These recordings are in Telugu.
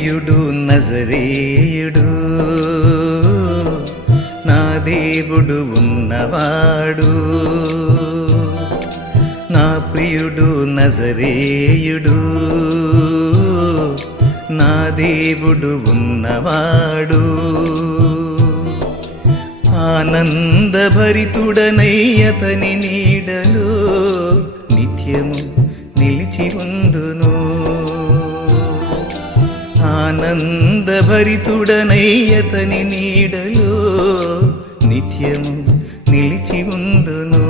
నజరేయుడు నజరేయుడు. నా దేవుడు ఉన్నవాడు. నా ప్రియుడు నజరేయుడు. నా దేవుడు ఉన్నవాడు. ఆనందభరితుడనయ్యతని నీడలో నిత్యము నిలిచి ఉందును ఆనందభరితుడనయ్యతని నీడలో నిత్యము నిలిచి ఉందును.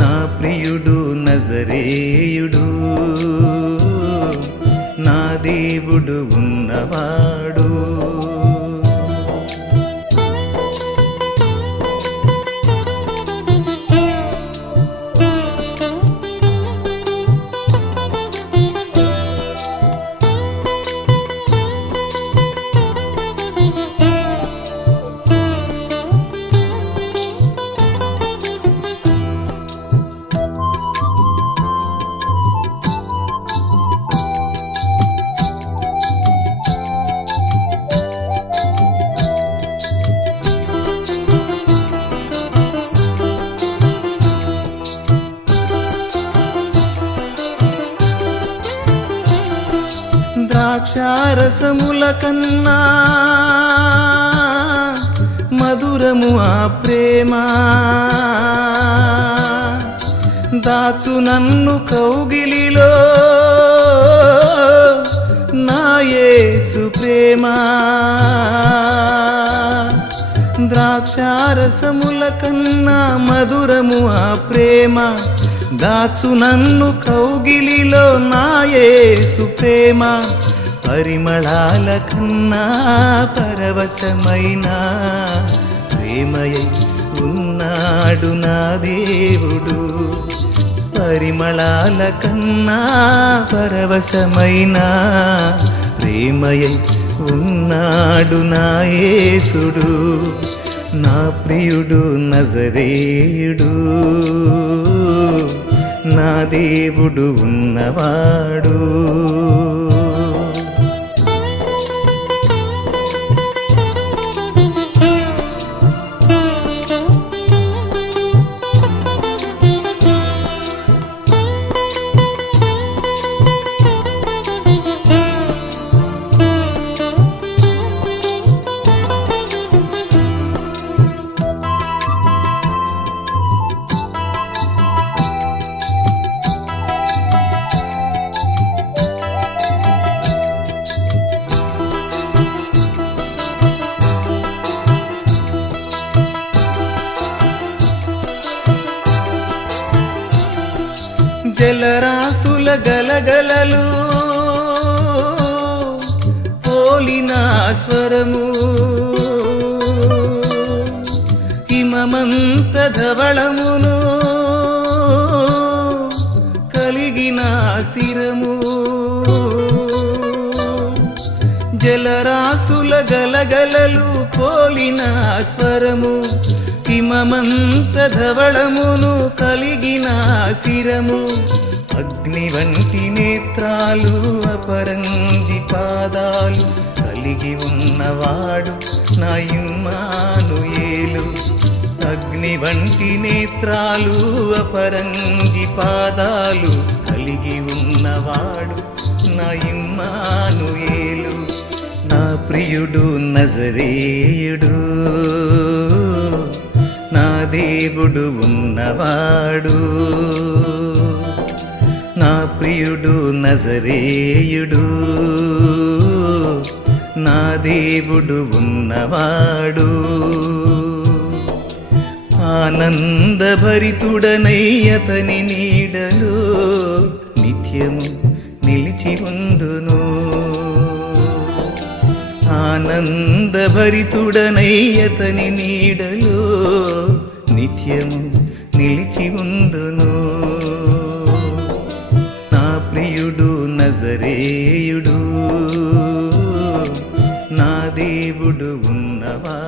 నా ప్రియుడు నజరేయుడు నా దేవుడు ఉన్నవా ద్రాక్షారసముల కన్నా మధురము ఆ ప్రేమ. దాచు నన్ను కౌగిలిలో నాయేసు ప్రేమ. ద్రాక్షారసముల కన్నా మధురము ఆ ప్రేమ. దాచు నన్ను కౌగిలిలో నాయేసు ప్రేమ. పరిమళాల కన్నా పరవశమైన ప్రేమయై ఉన్నాడు నా దేవుడు. పరిమళాల కన్నా పరవశమైన ప్రేమయై ఉన్నాడు నా యేసుడు నా ప్రియుడు నజరేయుడు. నా దేవుడు ఉన్నవాడు. జలరాసుల గలగలలు పోలిన స్వరము. హిమమంత ధవళమును కలిగిన శిరము. జలరాసుల గలగలలు పోలిన స్వరము. ధవళమును కలిగిన శిరము అగ్ని వంటి నేత్రాలు అపరంజి పాదాలు కలిగి ఉన్నవాడు నా ఇమ్మాను ఏలు. అగ్ని వంటి నేత్రాలు అపరంజి పాదాలు కలిగి ఉన్నవాడు నా ఇమ్మాను ఏలు. నా ప్రియుడు నజరేయుడు. దేవుడు ఉన్నవాడు. నా ప్రియుడు నజరేయుడు. నా దేవుడు ఉన్నవాడు. ఆనందభరితుడనయ్యతని నీడలో నిత్యము నిలిచి ఉందును ఆనందభరితుడనయ్యతని నీడలో నిలిచి ఉందును నా ప్రియుడు నజరేయుడు నా దేవుడు ఉన్నవా